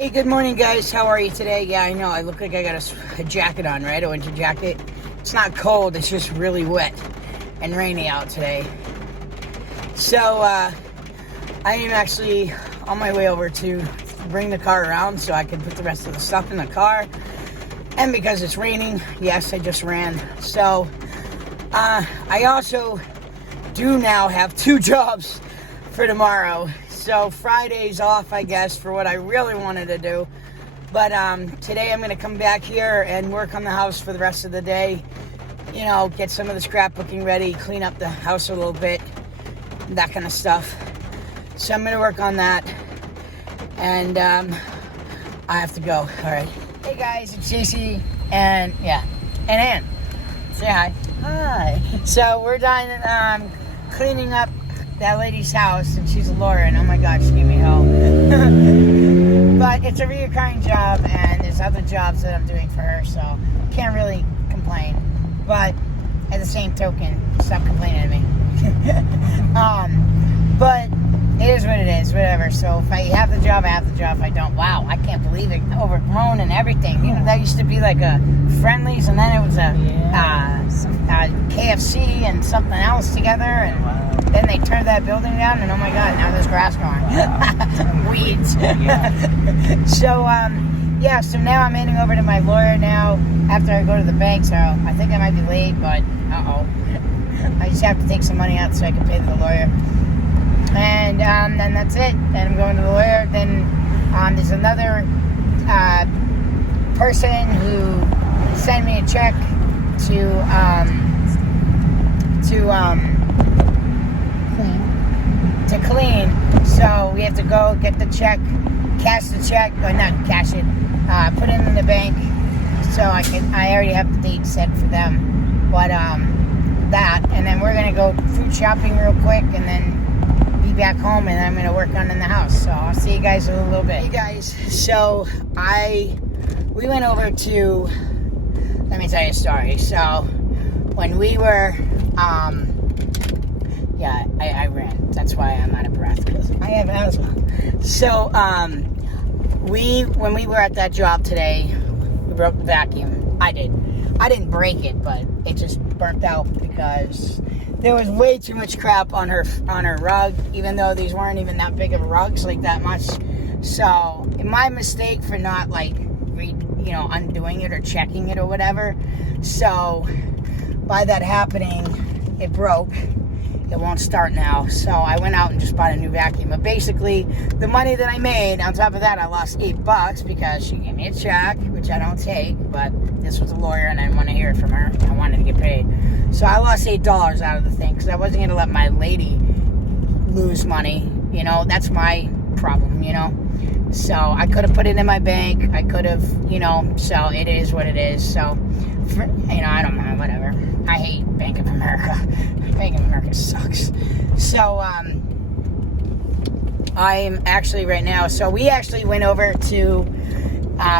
Hey, good morning, guys. How are you today? Yeah, I know. I look like I got a jacket on, right? A winter jacket. It's not cold. It's just really wet and rainy out today. So, I am actually on my way over to bring the car around so I can put the rest of the stuff in the car. And because it's raining, yes, I just ran. So, I also do now have 2 jobs for tomorrow. So Friday's off, I guess, for what I really wanted to do. But today I'm going to come back here and work on the house for the rest of the day. You know, get some of the scrapbooking ready, clean up the house a little bit, that kind of stuff. So I'm going to work on that. And I have to go. All right. Hey, guys, it's Cece and Ann. Say hi. Hi. So we're done cleaning up that lady's house, and she's a lawyer, and oh my god, she gave me hell. But it's a reoccurring job, and there's other jobs that I'm doing for her, so can't really complain. But at the same token, stop complaining to me. But it is what it is, whatever. So if I have the job, I have the job. If I don't, wow, I can't believe it. Overgrown and everything. You know, that used to be like a Friendly's, and then it was a KFC and something else together, and then they turned that building down, and oh my god, now there's grass growing. Weeds. So, so now I'm heading over to my lawyer now after I go to the bank, so I think I might be late, but I just have to take some money out so I can pay the lawyer. And then that's it. Then I'm going to the lawyer. Then there's another person who sent me a check to clean. So we have to go get the check, cash the check, or not cash it, put it in the bank. So I already have the date set for them. But that, and then we're gonna go food shopping real quick, and then be back home, and I'm gonna work on in the house. So I'll see you guys in a little bit. Hey guys, so we went over to, let me tell you a story. So when we were I ran. That's why I'm out of breath, because I have asthma. So when we were at that job today, we broke the vacuum. I didn't break it, but it just burnt out because there was way too much crap on her rug, even though these weren't even that big of rugs, like that much. So my mistake for not undoing it or checking it or whatever. So by that happening, it broke. It won't start now. So I went out and just bought a new vacuum. But basically, the money that I made, on top of that, I lost $8 because she gave me a check, which I don't take, but this was a lawyer and I didn't want to hear it from her. I wanted to get paid. So I lost $8 out of the thing because I wasn't going to let my lady lose money. You know, that's my problem, you know. So I could have put it in my bank. I could have, so it is what it is. So, I don't mind, whatever. I hate Bank of America. Bank of America sucks. So, I'm actually right now, so we actually went over to,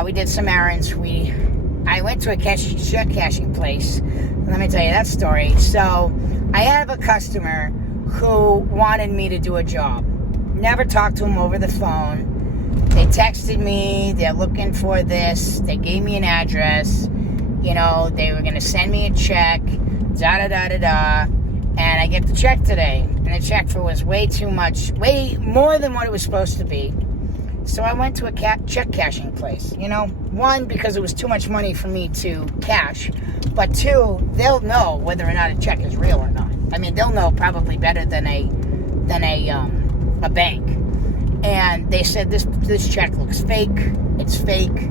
we did some errands. I went to a check cashing place. Let me tell you that story. So, I have a customer who wanted me to do a job. Never talked to him over the phone. They texted me, they're looking for this, they gave me an address, they were going to send me a check, and I get the check today, and the check was way too much, way more than what it was supposed to be. So I went to a check cashing place, one, because it was too much money for me to cash, but 2, they'll know whether or not a check is real or not. I mean, they'll know probably better than a bank. And they said this check looks fake. It's fake.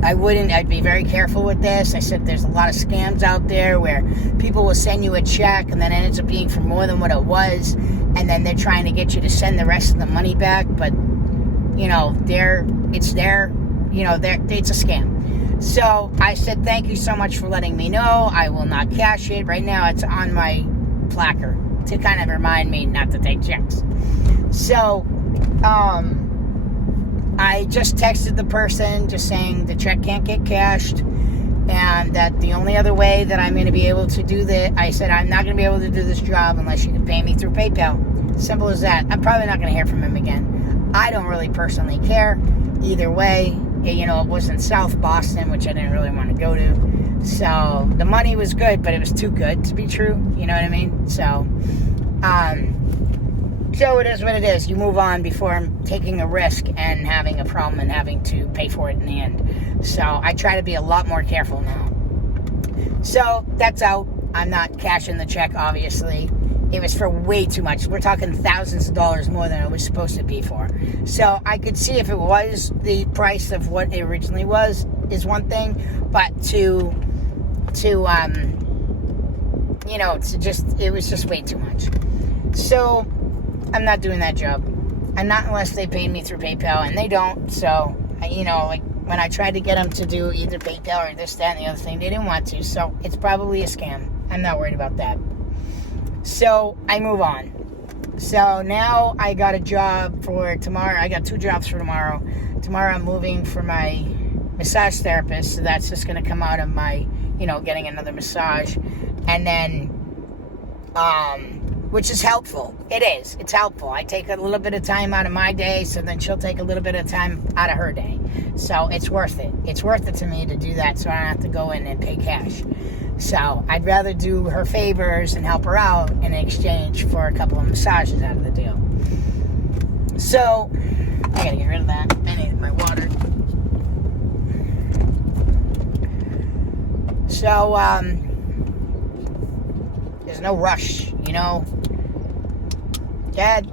I'd be very careful with this. I said there's a lot of scams out there where people will send you a check and then it ends up being for more than what it was, and then they're trying to get you to send the rest of the money back, but it's a scam. So I said thank you so much for letting me know. I will not cash it. Right now it's on my placard to kind of remind me not to take checks. So, I just texted the person just saying the check can't get cashed, and that the only other way that I'm going to be able to do that, I said I'm not going to be able to do this job unless you can pay me through PayPal. Simple as that. I'm probably not going to hear from him again. I don't really personally care either way. You know, it wasn't South Boston, which I didn't really want to go to. So the money was good, but it was too good to be true. You know what I mean? So it is what it is. You move on before taking a risk and having a problem and having to pay for it in the end. So I try to be a lot more careful now. So that's out. I'm not cashing the check, obviously. It was for way too much. We're talking thousands of dollars more than it was supposed to be for. So I could see if it was the price of what it originally was is one thing, but it was just way too much. So I'm not doing that job. I'm not unless they pay me through PayPal, and they don't. So, like when I tried to get them to do either PayPal or this, that, and the other thing, they didn't want to. So it's probably a scam. I'm not worried about that. So I move on. So now I got a job for tomorrow. I got 2 jobs for tomorrow. Tomorrow I'm moving for my massage therapist. So that's just going to come out of my, getting another massage. And then, which is helpful. It is. It's helpful. I take a little bit of time out of my day, so then she'll take a little bit of time out of her day. So it's worth it. It's worth it to me to do that so I don't have to go in and pay cash. So I'd rather do her favors and help her out in exchange for a couple of massages out of the deal. So I gotta get rid of that. I need my water. So there's no rush, Dad.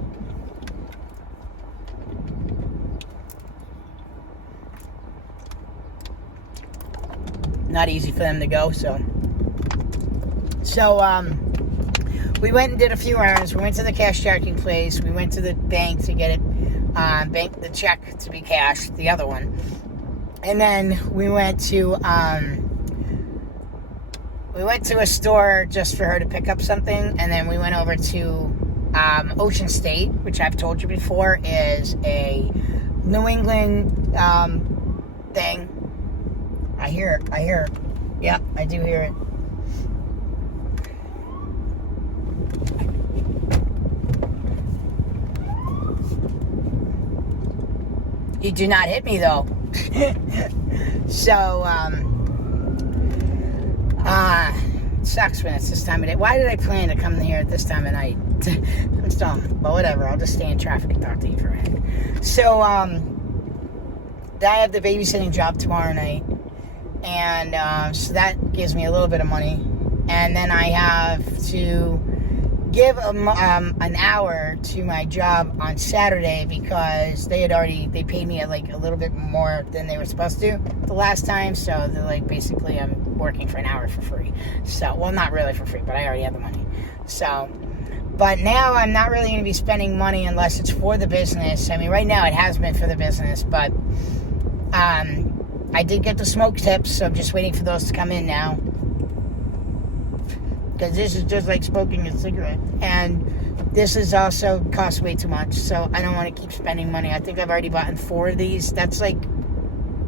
Not easy for them to go, so we went and did a few errands. We went to the cash checking place. We went to the bank to get it, the check to be cashed, the other one. And then we went to a store just for her to pick up something. And then we went over to Ocean State, which I've told you before is a New England thing. I hear it. Yeah, I do hear it. You do not hit me, though. So, sucks when it's this time of day. Why did I plan to come here at this time of night? I'm dumb, but whatever. I'll just stay in traffic and talk to you for a minute. So, I have the babysitting job tomorrow night. And so that gives me a little bit of money. And then I have to give an hour to my job on Saturday because they paid me like a little bit more than they were supposed to the last time. So they're like, basically I'm working for an hour for free. So, well, not really for free, but I already have the money. So, but now I'm not really going to be spending money unless it's for the business. I mean, right now it has been for the business, but I did get the smoke tips, so I'm just waiting for those to come in now. Because this is just like smoking a cigarette. And this is also costs way too much, so I don't want to keep spending money. I think I've already bought 4 of these. That's like,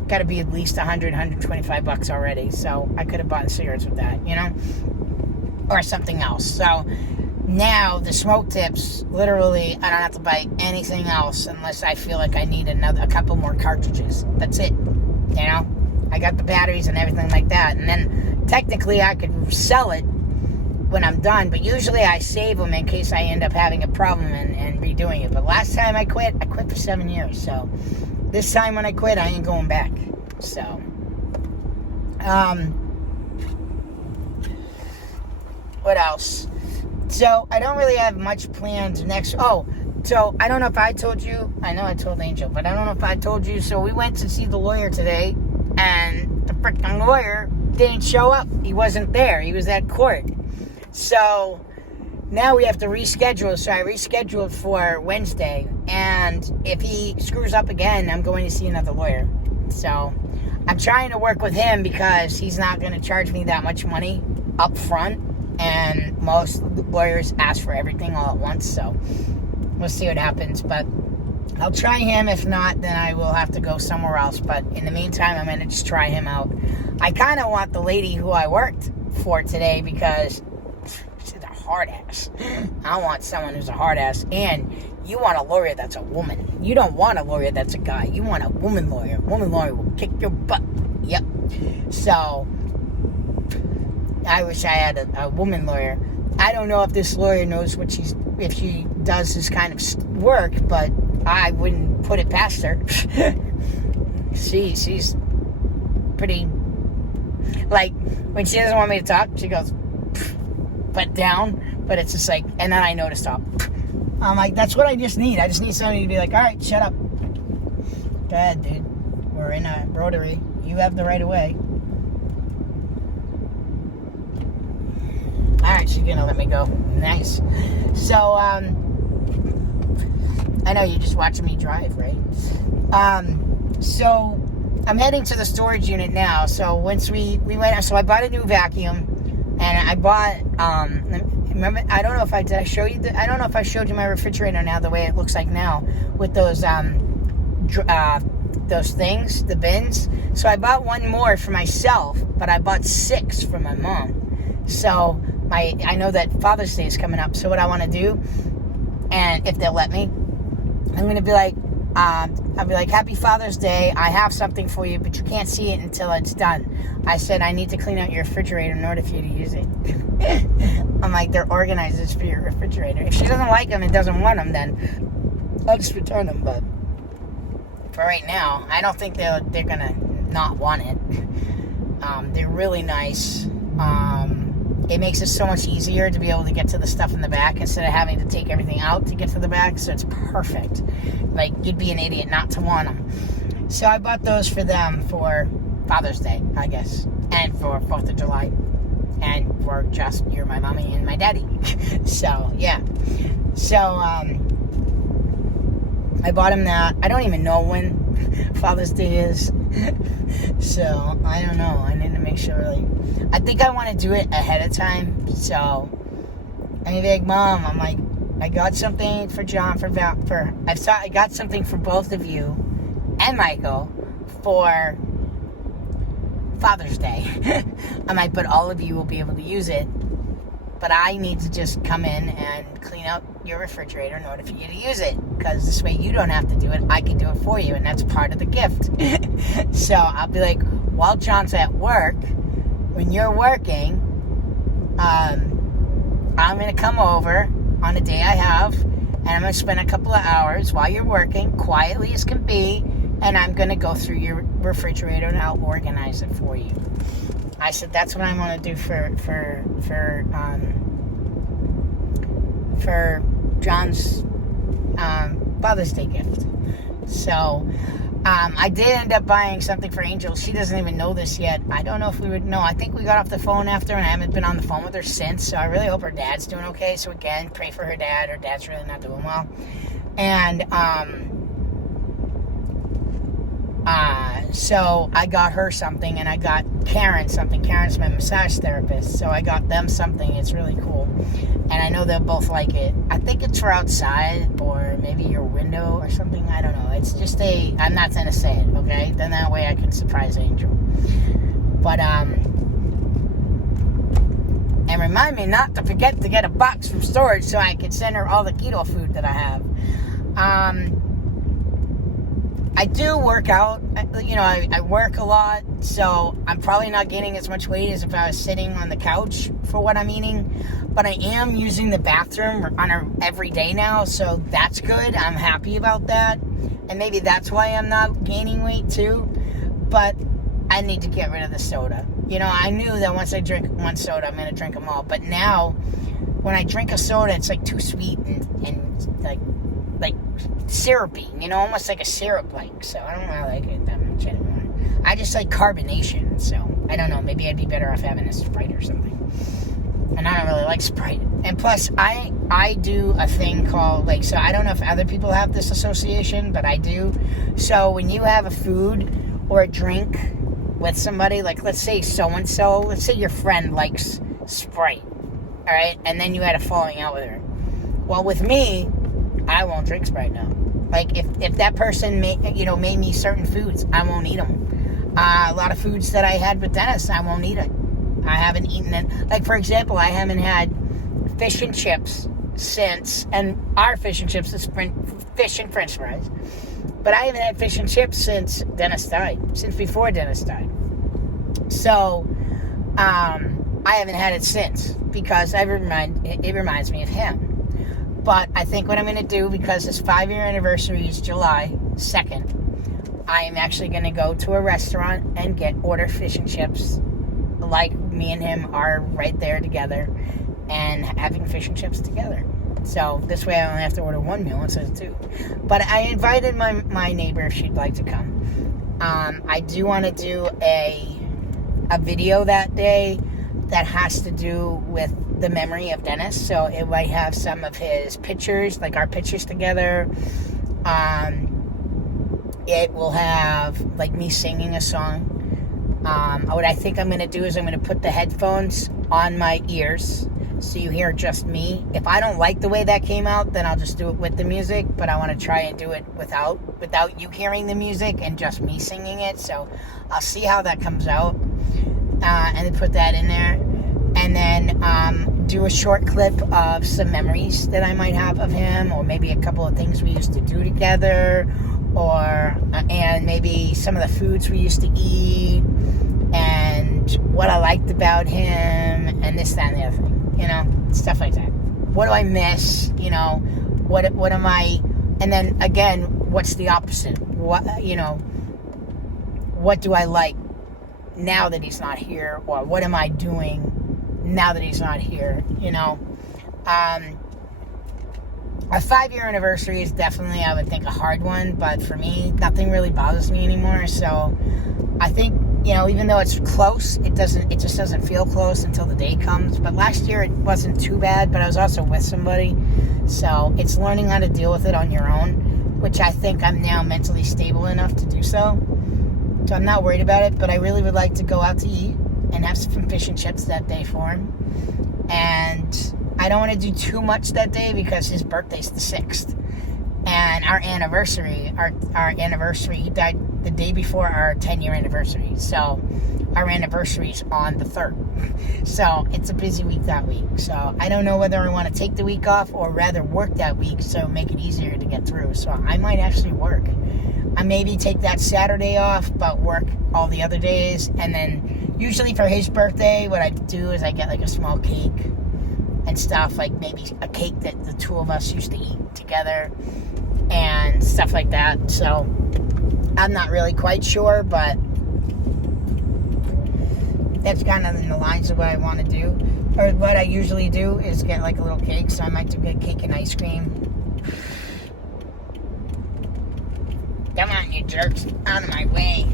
got to be at least $125 already. So I could have bought cigarettes with that, or something else. So now the smoke tips, literally, I don't have to buy anything else unless I feel like I need a couple more cartridges. That's it. I got the batteries and everything like that. And then technically I could sell it when I'm done, but usually I save them in case I end up having a problem and redoing it. But last time I quit for 7 years. So this time when I quit, I ain't going back. So, what else? So I don't really have much planned next. So, I don't know if I told you. I know I told Angel, but I don't know if I told you. So, we went to see the lawyer today, and the freaking lawyer didn't show up. He wasn't there. He was at court. So, now we have to reschedule. So, I rescheduled for Wednesday. And if he screws up again, I'm going to see another lawyer. So, I'm trying to work with him because he's not going to charge me that much money up front. And most lawyers ask for everything all at once. So, we'll see what happens, but I'll try him. If not, then I will have to go somewhere else. But in the meantime, I'm going to just try him out. I kind of want the lady who I worked for today because she's a hard ass. I want someone who's a hard ass. And You want a lawyer that's a woman. You don't want a lawyer that's a guy. You want a woman lawyer. Woman lawyer will kick your butt. Yep. So, I wish I had a woman lawyer. I don't know if this lawyer knows if she does this kind of work, but I wouldn't put it past her. She's pretty, like, when she doesn't want me to talk, she goes, put down, but it's just like, and then I know to stop. I'm like, that's what I just need. I just need somebody to be like, all right, shut up. Go ahead, dude. We're in a rotary. You have the right of way. All right, she's gonna let me go. Nice. So, I know you're just watching me drive, right? So I'm heading to the storage unit now. So once we went, so I bought a new vacuum, and I bought, remember, I don't know if I show you. I don't know if I showed you my refrigerator now, the way it looks like now with those things, the bins. So I bought one more for myself, but I bought 6 for my mom. So I know that Father's Day is coming up. So what I want to do, and if they'll let me, I'm going to be like, I'll be like, Happy Father's Day. I have something for you, but you can't see it until it's done. I said, I need to clean out your refrigerator in order for you to use it. I'm like, they're organizers for your refrigerator. If she doesn't like them and doesn't want them, then I'll just return them. But for right now, I don't think they're going to not want it. They're really nice. It makes it so much easier to be able to get to the stuff in the back instead of having to take everything out to get to the back. So it's perfect. Like, you'd be an idiot not to want them. So I bought those for them for Father's Day, I guess, and for 4th of July, and for just you're my mommy and my daddy. So yeah. So I bought him that. I don't even know when Father's Day is. So I don't know. I need to make sure. Like, I think I want to do it ahead of time. So I mean, like, Mom, I'm like, I got something for John I got something for both of you and Michael for Father's Day. I'm like, but all of you will be able to use it. But I need to just come in and clean up your refrigerator in order for you to use it. Because this way you don't have to do it. I can do it for you. And that's part of the gift. So I'll be like, while John's at work, when you're working, I'm going to come over on a day I have. And I'm going to spend a couple of hours while you're working, quietly as can be. And I'm going to go through your refrigerator and I'll organize it for you. I said, that's what I want to do for John's Father's Day gift. So I did end up buying something for Angel. She doesn't even know this yet. I don't know if we would know. I think we got off the phone after, and I haven't been on the phone with her since. So I really hope her dad's doing okay. So again, pray for her dad. Her dad's really not doing well. And so I got her something, and I got Karen something. Karen's my massage therapist, so I got them something. It's really cool, and I know they'll both like it. I think it's for outside, or maybe your window or something. I don't know. It's just I'm not going to say it, okay? Then that way I can surprise Angel. But, and remind me not to forget to get a box from storage so I can send her all the keto food that I have. I do work out, you know, I work a lot, so I'm probably not gaining as much weight as if I was sitting on the couch for what I'm eating, but I am using the bathroom every day now, so that's good. I'm happy about that, and maybe that's why I'm not gaining weight too, but I need to get rid of the soda. You know, I knew that once I drink one soda, I'm going to drink them all, but now, when I drink a soda, it's like too sweet and like syrupy, you know, almost like a syrup like, so I don't really like it that much anymore. I just like carbonation, so I don't know, maybe I'd be better off having a Sprite or something. And I don't really like Sprite. And plus, I do a thing called, like, so I don't know if other people have this association, but I do. So when you have a food or a drink with somebody, like, let's say so-and-so, let's say your friend likes Sprite, all right, and then you had a falling out with her. Well, with me, I won't drink Sprite now. Like, if that person made me certain foods, I won't eat them. A lot of foods that I had with Dennis, I won't eat it. I haven't eaten it. Like, for example, I haven't had fish and chips since, and our fish and chips is fish and french fries. But I haven't had fish and chips since Dennis died, since before Dennis died. So, I haven't had it since because it reminds me of him. But I think what I'm going to do, because his 5-year anniversary is July 2nd, I am actually going to go to a restaurant and order fish and chips, like me and him are right there together, and having fish and chips together. So this way I only have to order one meal instead of two. But I invited my neighbor if she'd like to come. I do want to do a video that day that has to do with the memory of Dennis. So it might have some of his pictures, like our pictures together. It will have like me singing a song. What I think I'm going to do is I'm going to put the headphones on my ears so you hear just me. If I don't like the way that came out, then I'll just do it with the music, but I want to try and do it without you hearing the music and just me singing it. So I'll see how that comes out, and then put that in there, and then do a short clip of some memories that I might have of him, or maybe a couple of things we used to do together, and maybe some of the foods we used to eat, and what I liked about him, and this, that, and the other thing. Stuff like that. What do I miss? What am I? And then again, what's the opposite? What do I like now that he's not here? Or what am I doing now that he's not here? A 5-year anniversary is definitely, I would think, a hard one, but for me, nothing really bothers me anymore. So I think, even though it's close, it just doesn't feel close until the day comes. But last year it wasn't too bad, but I was also with somebody. So it's learning how to deal with it on your own, which I think I'm now mentally stable enough to do so. So I'm not worried about it, but I really would like to go out to eat and have some fish and chips that day for him. And I don't want to do too much that day because his birthday's the 6th. And our anniversary, he died the day before our 10-year anniversary. So our anniversary's on the 3rd. So it's a busy week that week. So I don't know whether I want to take the week off or rather work that week so make it easier to get through. So I might actually work. I maybe take that Saturday off, but work all the other days. And then usually for his birthday, what I do is I get like a small cake and stuff, like maybe a cake that the two of us used to eat together and stuff like that. So I'm not really quite sure, but that's kind of in the lines of what I want to do. Or what I usually do is get like a little cake. So I might do good cake and ice cream. Come on, you jerks, out of my way.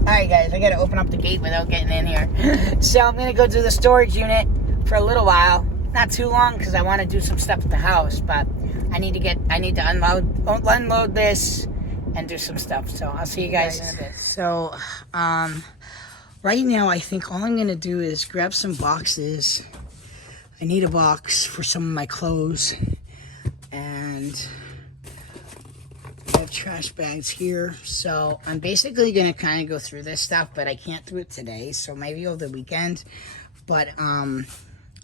Alright guys, I gotta open up the gate without getting in here. So I'm gonna go to the storage unit for a little while. Not too long, because I want to do some stuff at the house, but I need to unload this and do some stuff. So I'll see you guys in a bit. So right now I think all I'm gonna do is grab some boxes. I need a box for some of my clothes, and I have trash bags here. So I'm basically gonna kind of go through this stuff, but I can't do it today, so maybe over the weekend. But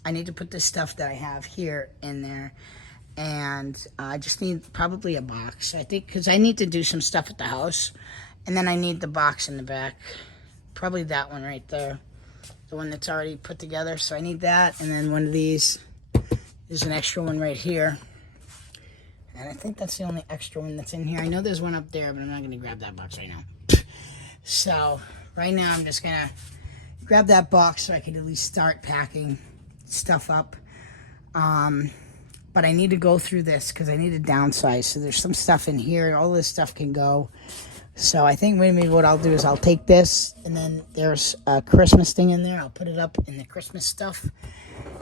I need to put this stuff that I have here in there, and I just need probably a box, I think, because I need to do some stuff at the house, and then I need the box in the back, probably that one right there, the one that's already put together. So I need that, and then one of these. There's an extra one right here, and I think that's the only extra one that's in here. I know there's one up there, but I'm not going to grab that box right now. So right now I'm just going to grab that box so I can at least start packing stuff up. But I need to go through this because I need to downsize. So there's some stuff in here. All this stuff can go. So I think maybe what I'll do is I'll take this, and then there's a Christmas thing in there. I'll put it up in the Christmas stuff.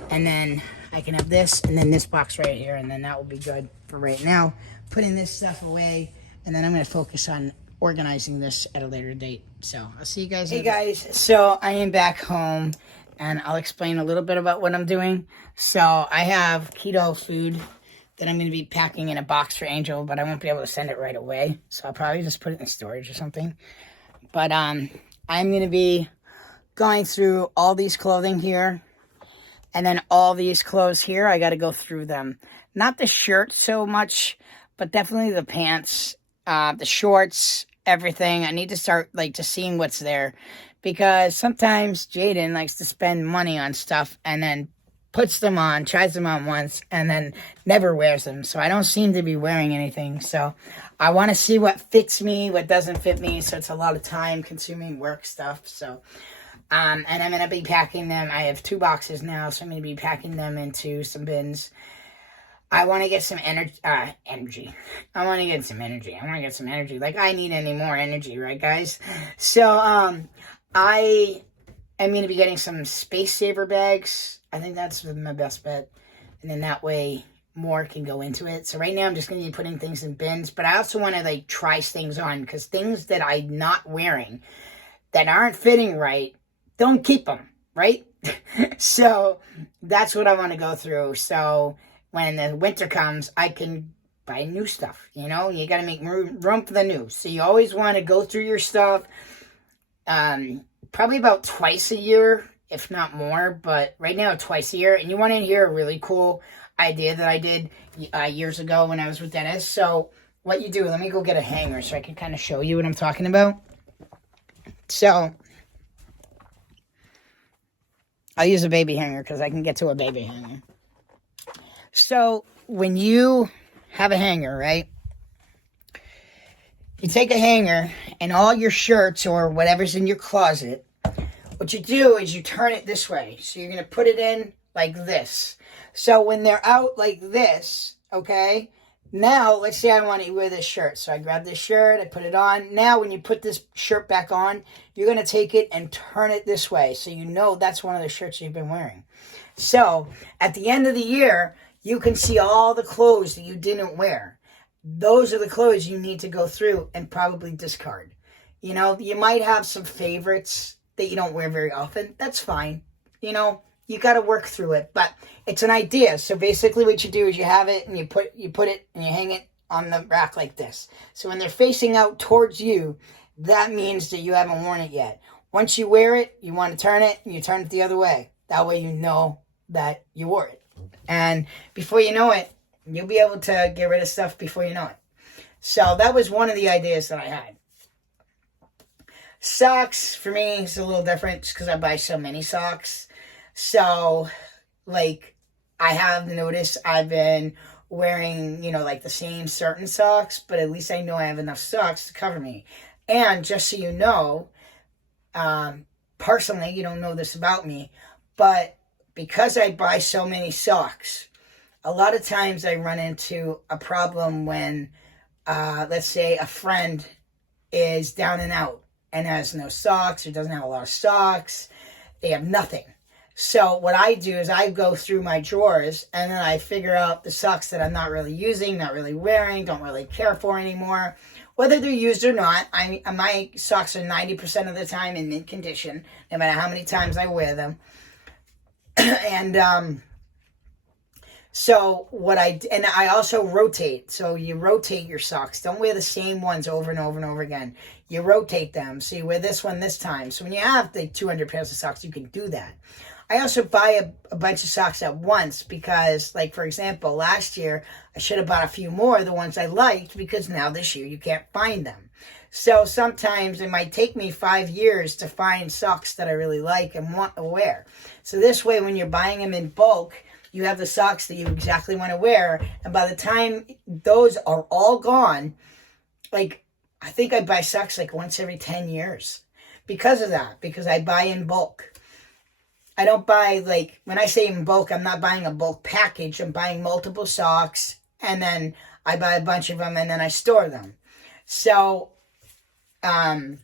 And then I can have this, and then this box right here, and then that will be good for right now. Putting this stuff away, and then I'm going to focus on organizing this at a later date. So I'll see you guys. Hey guys, so I am back home, and I'll explain a little bit about what I'm doing. So I have keto food that I'm going to be packing in a box for Angel, but I won't be able to send it right away. So I'll probably just put it in storage or something. But I'm going to be going through all these clothing here, and then all these clothes here. I got to go through them Not the shirt so much, but definitely the pants, the shorts, everything. I need to start like just seeing what's there, because sometimes Jaden likes to spend money on stuff and then puts them on, tries them on once, and then never wears them. So I don't seem to be wearing anything. So I want to see what fits me, what doesn't fit me. So it's a lot of time consuming work stuff. So, and I'm going to be packing them. I have 2 boxes now, so I'm going to be packing them into some bins. I want to get some energy. I want to get some energy. Like, I need any more energy, right, guys? So, I am going to be getting some Space Saver bags. I think that's my best bet. And then that way more can go into it. So right now I'm just going to be putting things in bins. But I also want to like try things on, because things that I'm not wearing that aren't fitting right, don't keep them, right? So that's what I want to go through. So when the winter comes, I can buy new stuff. You know, you got to make room for the new. So you always want to go through your stuff probably about twice a year, if not more, but right now twice a year. And you want to hear a really cool idea that I did years ago when I was with Dennis. So what you do, let me go get a hanger so I can kind of show you what I'm talking about. So I'll use a baby hanger because I can get to a baby hanger. So when you have a hanger, right, you take a hanger and all your shirts or whatever's in your closet, what you do is you turn it this way. So you're going to put it in like this. So when they're out like this, okay, now let's say I want to wear this shirt. So I grab this shirt, I put it on. Now when you put this shirt back on, you're going to take it and turn it this way. So you know that's one of the shirts you've been wearing. So at the end of the year, you can see all the clothes that you didn't wear. Those are the clothes you need to go through and probably discard. You know, you might have some favorites that you don't wear very often. That's fine. You know, you got to work through it, but it's an idea. So basically what you do is you have it and you put it and you hang it on the rack like this. So when they're facing out towards you, that means that you haven't worn it yet. Once you wear it, you want to turn it and you turn it the other way. That way you know that you wore it. And before you know it, you'll be able to get rid of stuff before you know it. So that was one of the ideas that I had. Socks, for me, is a little different just because I buy so many socks. So, like, I have noticed I've been wearing, you know, like the same certain socks, but at least I know I have enough socks to cover me. And just so you know, personally, you don't know this about me, but because I buy so many socks, a lot of times I run into a problem when, let's say, a friend is down and out and has no socks or doesn't have a lot of socks. They have nothing. So what I do is I go through my drawers and then I figure out the socks that I'm not really using, not really wearing, don't really care for anymore. Whether they're used or not, my socks are 90% of the time in mint condition, no matter how many times I wear them. And so I also rotate. So you rotate your socks. Don't wear the same ones over and over and over again. You rotate them. So you wear this one this time. So when you have the 200 pairs of socks, you can do that. I also buy a bunch of socks at once because, like, for example, last year, I should have bought a few more of the ones I liked because now this year you can't find them. So sometimes it might take me 5 years to find socks that I really like and want to wear. So this way, when you're buying them in bulk, you have the socks that you exactly want to wear. And by the time those are all gone, like, I think I buy socks like once every 10 years because of that, because I buy in bulk. I don't buy, like, when I say in bulk, I'm not buying a bulk package. I'm buying multiple socks, and then I buy a bunch of them, and then I store them. So, a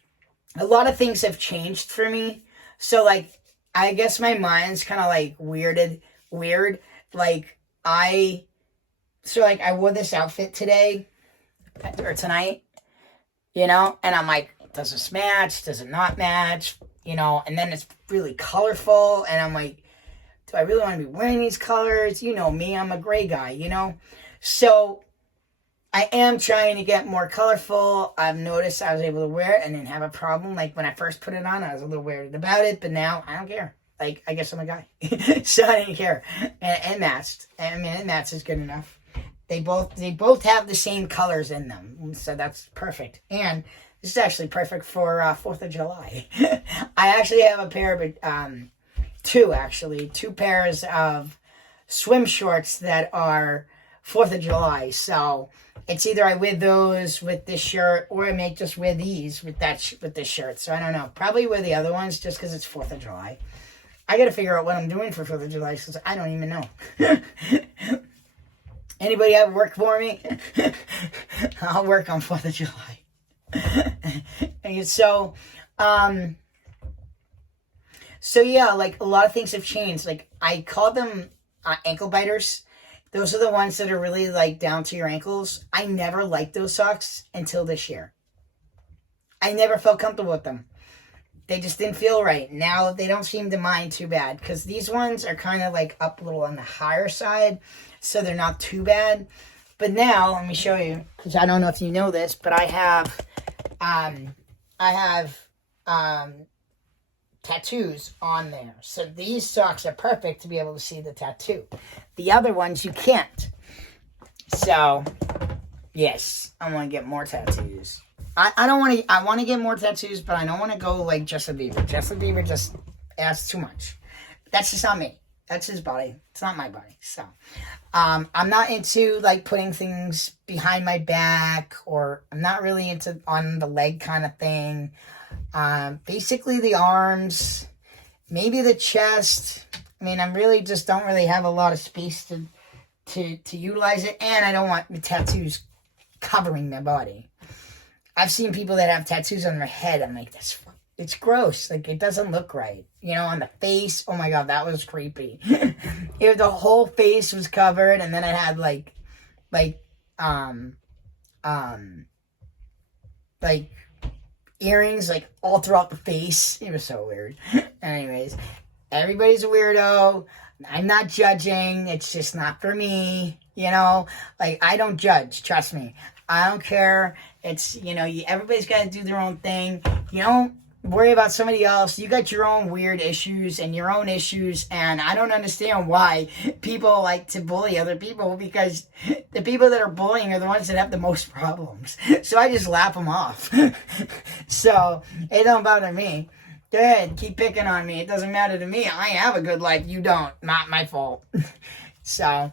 lot of things have changed for me. So, like, I guess my mind's kind of, like, weird. Like, I wore this outfit today, or tonight, you know, and I'm like, does this match? Does it not match? You know, and then it's really colorful, and I'm like, do I really want to be wearing these colors? You know me, I'm a gray guy, you know? So, I am trying to get more colorful. I've noticed I was able to wear it and didn't have a problem. Like, when I first put it on, I was a little weird about it, but now I don't care. Like, I guess I'm a guy. So I didn't care. And it matched. I mean, it matches good enough. They both have the same colors in them, so that's perfect. And this is actually perfect for 4th of July. I actually have a pair of two pairs of swim shorts that are 4th of July. So it's either I wear those with this shirt, or I may just wear these with this shirt. So I don't know. Probably wear the other ones just because it's 4th of July. I got to figure out what I'm doing for 4th of July because I don't even know. Anybody have work for me? I'll work on 4th of July. And so yeah, like a lot of things have changed. Like I call them ankle biters. Those are the ones that are really like down to your ankles. I never liked those socks until this year. I never felt comfortable with them. They just didn't feel right. Now they don't seem to mind too bad because these ones are kind of like up a little on the higher side, so they're not too bad. But now let me show you, because I don't know if you know this, but I have tattoos on there. So these socks are perfect to be able to see the tattoo. The other ones you can't. So yes, I want to get more tattoos. I want to get more tattoos, but I don't want to go like Justin Bieber. Justin Bieber just asks too much. That's just not me. That's his body. It's not my body. So, I'm not into like putting things behind my back, or I'm not really into on the leg kind of thing. Basically the arms, maybe the chest. I mean, I really just don't really have a lot of space to utilize it, and I don't want the tattoos covering my body. I've seen people that have tattoos on their head. I'm like, it's gross. Like, it doesn't look right. You know, on the face. Oh my God, that was creepy. If the whole face was covered, and then it had like earrings like all throughout the face. It was so weird. Anyways, everybody's a weirdo. I'm not judging. It's just not for me. You know, like I don't judge. Trust me. I don't care. It's, you know, everybody's got to do their own thing. You don't worry about somebody else. You got your own weird issues and your own issues, and I don't understand why people like to bully other people, because the people that are bullying are the ones that have the most problems. So I just laugh them off. So it don't bother me. Go ahead, keep picking on me. It doesn't matter to me. I have a good life. You don't. Not my fault. So,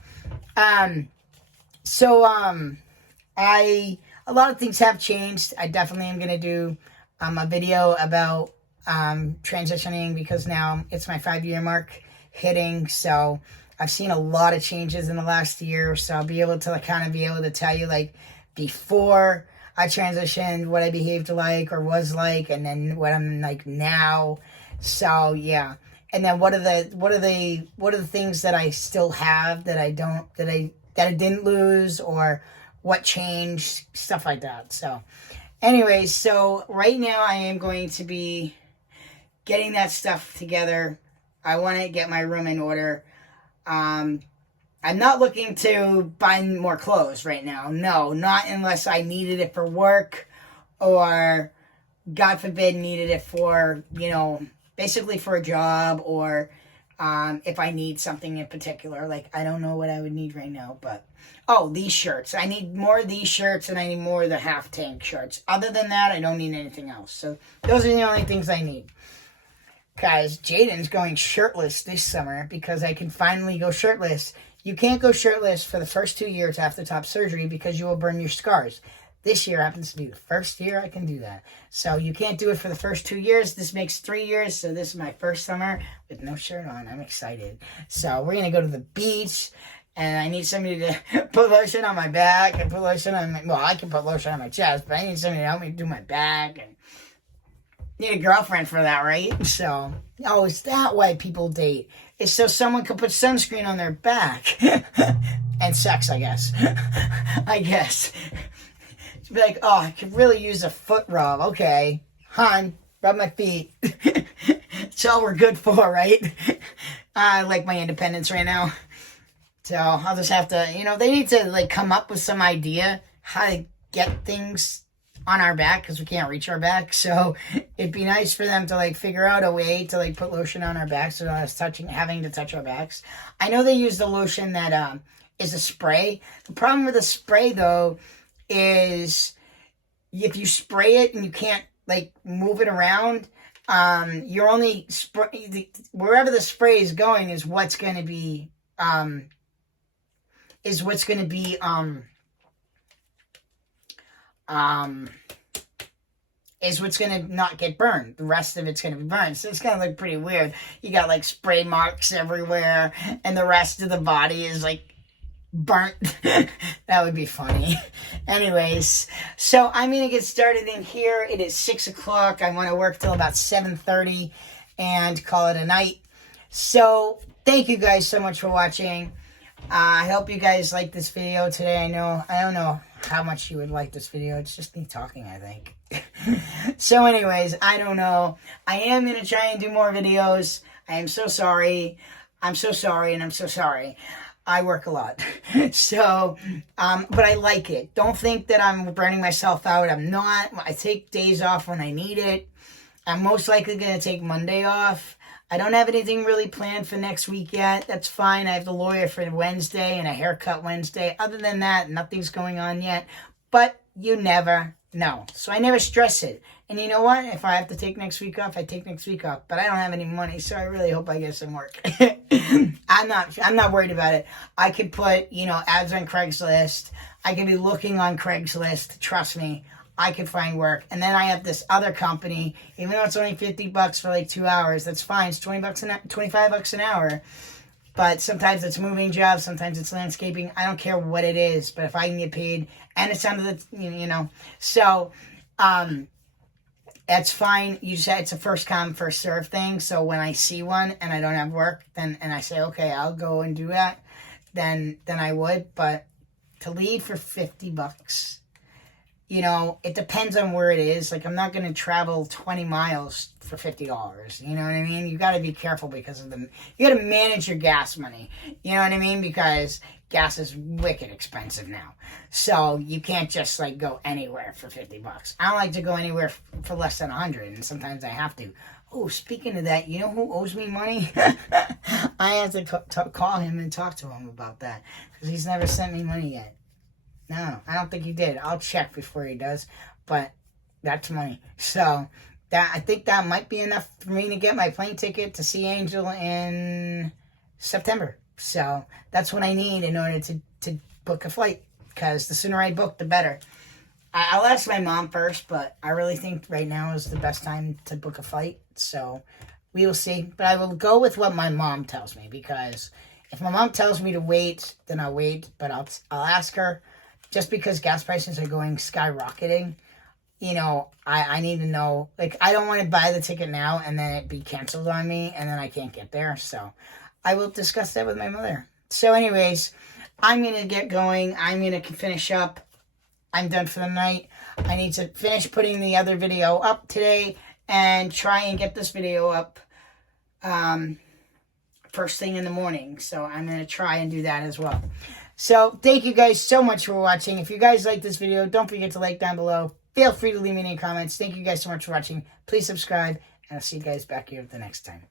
a lot of things have changed. I definitely am going to do a video about transitioning, because now it's my 5-year mark hitting. So I've seen a lot of changes in the last year. So I'll be able to kind of be able to tell you, like, before I transitioned, what I behaved like or was like, and then what I'm like now. So yeah. And then what are the things that I still have that I didn't lose, or what changed, stuff like that. So anyways, so right now I am going to be getting that stuff together. I want to get my room in order. I'm not looking to buy more clothes right now. No, not unless I needed it for work, or God forbid needed it for, you know, basically for a job, or if I need something in particular. Like, I don't know what I would need right now, but these shirts. I need more of these shirts, and I need more of the half tank shirts. Other than that, I don't need anything else. So those are the only things I need. Because Jaden's going shirtless this summer, because I can finally go shirtless. You can't go shirtless for the first 2 years after top surgery, because you will burn your scars. This year happens to be the first year I can do that. So you can't do it for the first 2 years. This makes 3 years. So this is my first summer with no shirt on. I'm excited. So we're going to go to the beach. And I need somebody to put lotion on my back and put lotion on my... Well, I can put lotion on my chest, but I need somebody to help me do my back. And need a girlfriend for that, right? So, it's that way people date. It's so someone can put sunscreen on their back. And sex, I guess. I guess. To be like, I could really use a foot rub. Okay. Hon, rub my feet. That's all we're good for, right? I like my independence right now. So I'll just have to, they need to like come up with some idea how to get things on our back, because we can't reach our back. So it'd be nice for them to like figure out a way to like put lotion on our backs without us having to touch our backs. I know they use the lotion that is a spray. The problem with a spray, though, is if you spray it and you can't, like, move it around, you're only wherever the spray is going is what's going to be is what's going to not get burned. The rest of it's going to be burned. So it's going to look pretty weird. You got, like, spray marks everywhere, and the rest of the body is, like, burnt. That would be funny. Anyways, so I'm going to get started in here. It is 6 o'clock. I want to work till about 7:30 and call it a night. So thank you guys so much for watching. I hope you guys like this video today. I don't know how much you would like this video. It's just me talking, I think. So anyways, I don't know. I am going to try and do more videos. I am so sorry. I'm so sorry, and I'm so sorry. I work a lot. So, but I like it. Don't think that I'm burning myself out. I'm not. I take days off when I need it. I'm most likely going to take Monday off. I don't have anything really planned for next week yet. That's fine. I have the lawyer for Wednesday and a haircut Wednesday. Other than that, nothing's going on yet. But you never know. So I never stress it. And you know what? If I have to take next week off, I take next week off. But I don't have any money, so I really hope I get some work. I'm not worried about it. I could put, ads on Craigslist. I could be looking on Craigslist. Trust me. I could find work. And then I have this other company, even though it's only $50 for like 2 hours, that's fine. It's $25 an hour. But sometimes it's moving jobs, sometimes it's landscaping. I don't care what it is, but if I can get paid, and it's under the, so, that's fine. You said it's a first come, first serve thing. So when I see one and I don't have work, and I say, okay, I'll go and do that, then I would. But to leave for $50, it depends on where it is. Like, I'm not going to travel 20 miles for $50. You know what I mean? You got to be careful because of you got to manage your gas money. You know what I mean? Because gas is wicked expensive now. So you can't just, like, go anywhere for $50. I don't like to go anywhere for less than 100, and sometimes I have to. Oh, speaking of that, you know who owes me money? I have to call him and talk to him about that because he's never sent me money yet. No, I don't think he did. I'll check before he does, but that's money. So I think that might be enough for me to get my plane ticket to see Angel in September. So that's what I need in order to book a flight, because the sooner I book, the better. I'll ask my mom first, but I really think right now is the best time to book a flight. So we will see. But I will go with what my mom tells me, because if my mom tells me to wait, then I'll wait. But I'll ask her. Just because gas prices are going skyrocketing, I need to know. Like, I don't want to buy the ticket now and then it be canceled on me and then I can't get there. So I will discuss that with my mother. So anyways, I'm going to get going. I'm going to finish up. I'm done for the night. I need to finish putting the other video up today and try and get this video up first thing in the morning. So I'm going to try and do that as well. So, thank you guys so much for watching. If you guys like this video, don't forget to like down below. Feel free to leave me any comments. Thank you guys so much for watching. Please subscribe, and I'll see you guys back here the next time.